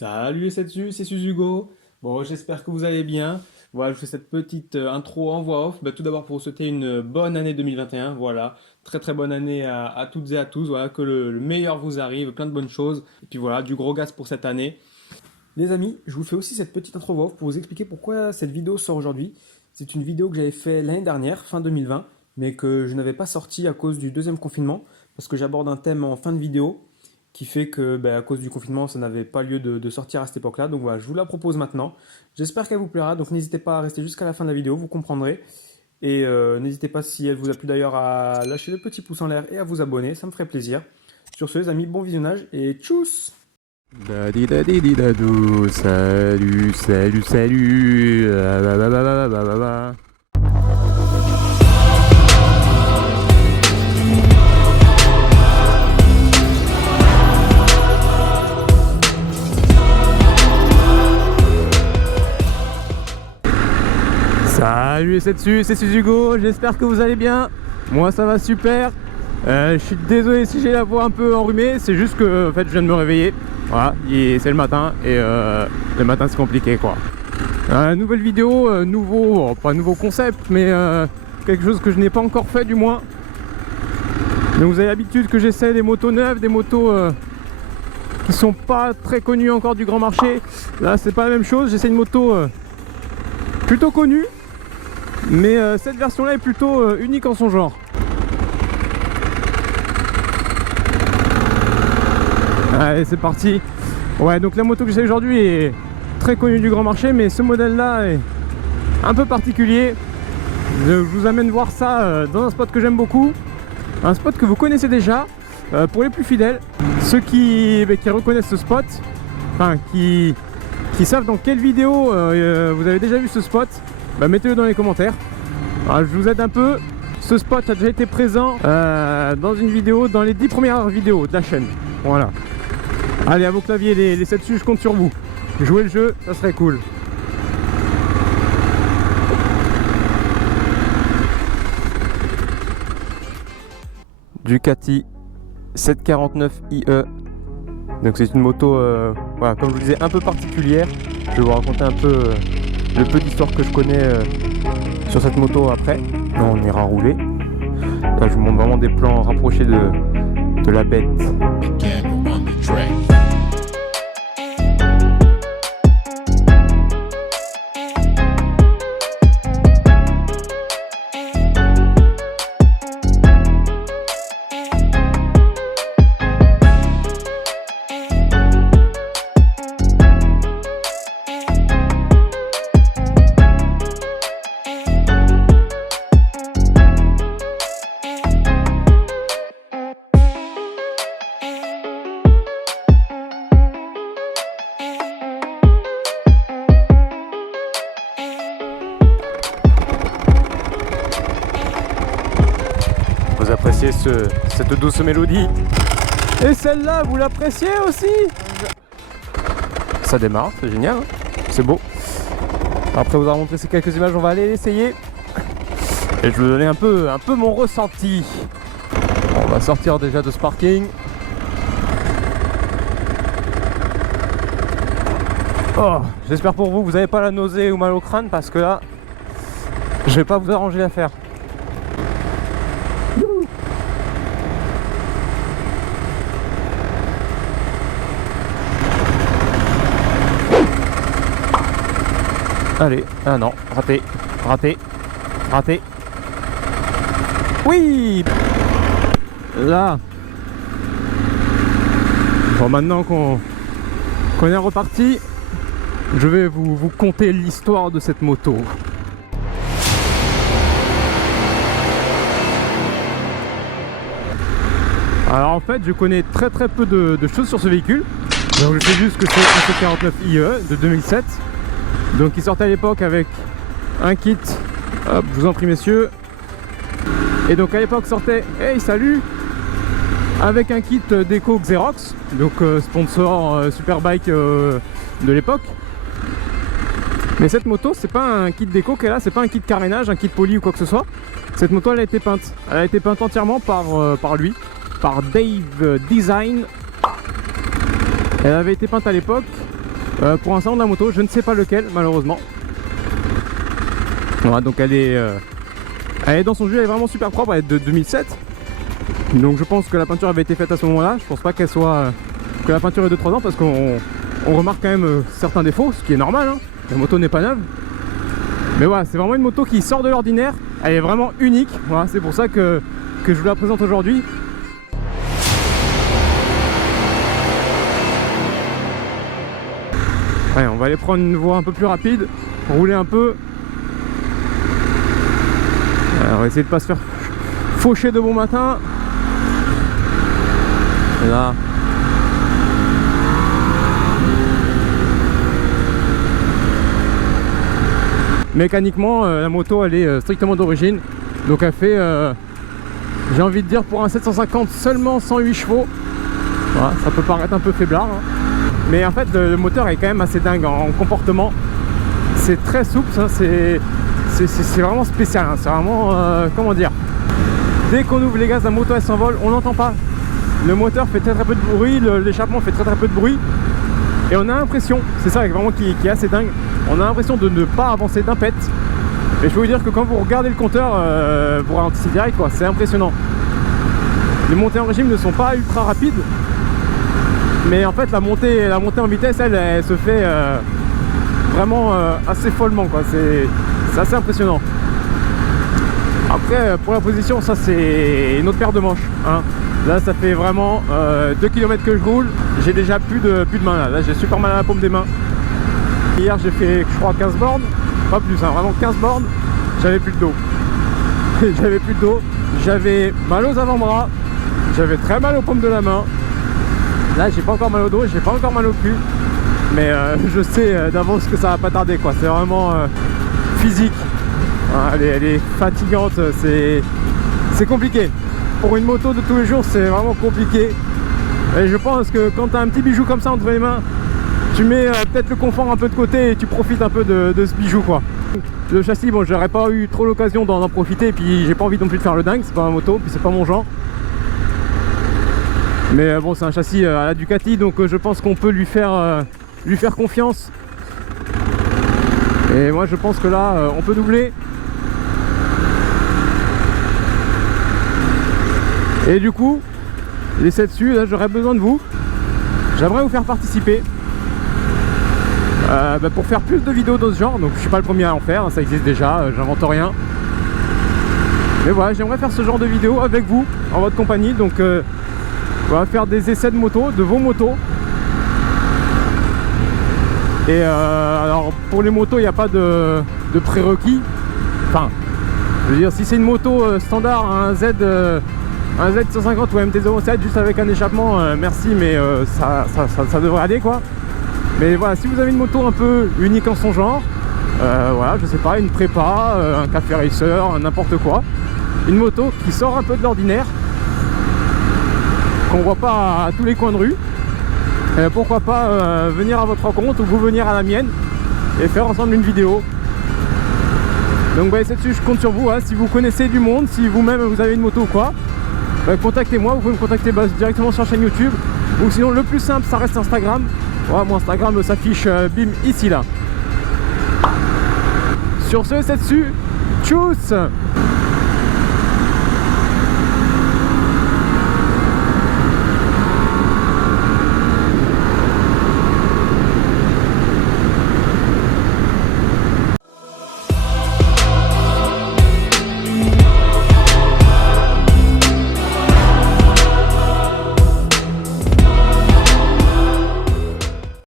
Salut les 7 c'est Suzugo. Bon, j'espère que vous allez bien. Voilà, je fais cette petite intro en voix off. Bah, tout d'abord pour vous souhaiter une bonne année 2021. Voilà, très très bonne année à toutes et à tous. Voilà, que le meilleur vous arrive, plein de bonnes choses. Et puis voilà, du gros gaz pour cette année. Les amis, je vous fais aussi cette petite intro voix off pour vous expliquer pourquoi cette vidéo sort aujourd'hui. C'est une vidéo que j'avais fait l'année dernière, fin 2020, mais que je n'avais pas sorti à cause du deuxième confinement, parce que j'aborde un thème en fin de vidéo qui fait que, à cause du confinement, ça n'avait pas lieu de sortir à cette époque-là. Donc voilà, je vous la propose maintenant. J'espère qu'elle vous plaira, donc n'hésitez pas à rester jusqu'à la fin de la vidéo, vous comprendrez. Et n'hésitez pas, si elle vous a plu d'ailleurs, à lâcher le petit pouce en l'air et à vous abonner, ça me ferait plaisir. Sur ce, les amis, bon visionnage et tchuss! Dadidadididadou, salut, salut, salut. Salut les 7 c'est Suzugo, j'espère que vous allez bien. Moi ça va super. Je suis désolé si j'ai la voix un peu enrhumée, c'est juste que en fait je viens de me réveiller. Voilà, c'est le matin et le matin c'est compliqué quoi. Nouvelle vidéo, nouveau, pas nouveau concept, mais quelque chose que je n'ai pas encore fait du moins. Donc vous avez l'habitude que j'essaie des motos neuves, des motos qui sont pas très connues encore du grand marché. Là c'est pas la même chose, j'essaie une moto plutôt connue, mais cette version là est plutôt unique en son genre. Allez c'est parti. Ouais, donc la moto que j'ai aujourd'hui est très connue du grand marché, mais ce modèle là est un peu particulier. Je vous amène voir ça dans un spot que j'aime beaucoup, un spot que vous connaissez déjà. Pour les plus fidèles, ceux qui reconnaissent ce spot, enfin qui savent dans quelle vidéo vous avez déjà vu ce spot, mettez-le dans les commentaires. Alors, je vous aide un peu. Ce spot a déjà été présent dans une vidéo, dans les 10 premières vidéos de la chaîne. Voilà. Allez, à vos claviers les 7 je compte sur vous. Jouez le jeu, ça serait cool. Ducati 749 IE. Donc c'est une moto, voilà, comme je vous disais, un peu particulière. Je vais vous raconter un peu le peu d'histoire que je connais sur cette moto après. Là, on ira rouler. Là, je vous montre vraiment des plans rapprochés de la bête. Vous appréciez cette douce mélodie. Et celle-là, vous l'appréciez aussi? Ça démarre, c'est génial, hein, c'est beau. Après vous avoir montré ces quelques images, on va aller l'essayer. Et je vais vous donner un peu mon ressenti. On va sortir déjà de ce parking. Oh, j'espère pour vous, vous n'avez pas la nausée ou mal au crâne, parce que là, je vais pas vous arranger l'affaire. Allez, ah non, raté, raté, raté. Oui! Là. Bon, maintenant qu'on est reparti, je vais vous conter l'histoire de cette moto. Alors en fait, je connais très peu de choses sur ce véhicule. Donc je sais juste que c'est un 749 IE de 2007. Donc il sortait à l'époque avec un kit, hop, je vous en prie messieurs. Et donc à l'époque sortait, hey salut, avec un kit déco Xerox, donc sponsor Superbike de l'époque. Mais cette moto, c'est pas un kit déco qu'elle a, c'est pas un kit carénage, un kit poli ou quoi que ce soit. Cette moto elle a été peinte. Elle a été peinte entièrement par lui, par Dave Design. Elle avait été peinte à l'époque pour un salon de la moto, je ne sais pas lequel malheureusement. Voilà, donc elle est dans son jus, elle est vraiment super propre, elle est de 2007. Donc je pense que la peinture avait été faite à ce moment là. Je pense pas qu'elle soit que la peinture est de 3 ans, parce qu'on remarque quand même certains défauts, ce qui est normal, hein. La moto n'est pas neuve. Mais voilà, c'est vraiment une moto qui sort de l'ordinaire. Elle est vraiment unique. Voilà, c'est pour ça que je vous la présente aujourd'hui. Ouais, on va aller prendre une voie un peu plus rapide, rouler un peu. Alors, on va essayer de pas se faire faucher de bon matin. Et là. Mécaniquement, la moto elle est strictement d'origine. Donc elle fait, j'ai envie de dire, pour un 750 seulement 108 chevaux. Voilà, ça peut paraître un peu faiblard, hein. Mais en fait le moteur est quand même assez dingue en comportement. C'est très souple, ça, c'est vraiment spécial, hein. C'est vraiment, comment dire, dès qu'on ouvre les gaz, la moto elle s'envole, on n'entend pas. Le moteur fait très peu de bruit, l'échappement fait très peu de bruit. Et on a l'impression, c'est ça vraiment qui est assez dingue, on a l'impression de ne pas avancer d'un pet. Et je peux vous dire que quand vous regardez le compteur, vous ralentissez direct, quoi, c'est impressionnant. Les montées en régime ne sont pas ultra rapides, mais en fait la montée en vitesse, elle se fait vraiment assez follement, quoi. C'est assez impressionnant. Après, pour la position, ça c'est une autre paire de manches, hein. Là ça fait vraiment 2 km que je roule, j'ai déjà plus de main là j'ai super mal à la paume des mains. Hier j'ai fait, je crois, 15 bornes, pas plus, hein, vraiment 15 bornes, j'avais plus de dos. J'avais plus de dos, j'avais mal aux avant-bras, j'avais très mal aux paumes de la main. Là j'ai pas encore mal au dos, j'ai pas encore mal au cul, mais je sais d'avance que ça va pas tarder, quoi. C'est vraiment physique, elle est fatigante, c'est compliqué. Pour une moto de tous les jours, c'est vraiment compliqué. Et je pense que quand tu as un petit bijou comme ça entre les mains, tu mets peut-être le confort un peu de côté et tu profites un peu de ce bijou, quoi. Le châssis, bon, j'aurais pas eu trop l'occasion d'en profiter, et puis j'ai pas envie non plus de faire le dingue, c'est pas ma moto, puis c'est pas mon genre. Mais bon, c'est un châssis à la Ducati, donc je pense qu'on peut lui faire confiance. Et moi je pense que là, on peut doubler. Et du coup, l'essai dessus, là j'aurais besoin de vous. J'aimerais vous faire participer pour faire plus de vidéos de ce genre. Donc je suis pas le premier à en faire, ça existe déjà, j'invente rien. Mais voilà, j'aimerais faire ce genre de vidéos avec vous, en votre compagnie. Donc on va faire des essais de motos, de vos motos. Et alors pour les motos, il n'y a pas de prérequis. Enfin, je veux dire, si c'est une moto standard, un Z150 ou MT-07 juste avec un échappement, merci, mais ça devrait aller, quoi. Mais voilà, si vous avez une moto un peu unique en son genre, voilà, je sais pas, une prépa, un café racer, n'importe quoi, une moto qui sort un peu de l'ordinaire, qu'on voit pas à tous les coins de rue, pourquoi pas venir à votre rencontre ou vous venir à la mienne et faire ensemble une vidéo. Donc c'est dessus, je compte sur vous, hein. Si vous connaissez du monde, si vous-même vous avez une moto ou quoi, contactez-moi, vous pouvez me contacter directement sur la chaîne YouTube, ou sinon le plus simple ça reste Instagram. Ouais, mon Instagram s'affiche bim ici là. Sur ce, c'est dessus, tchuss.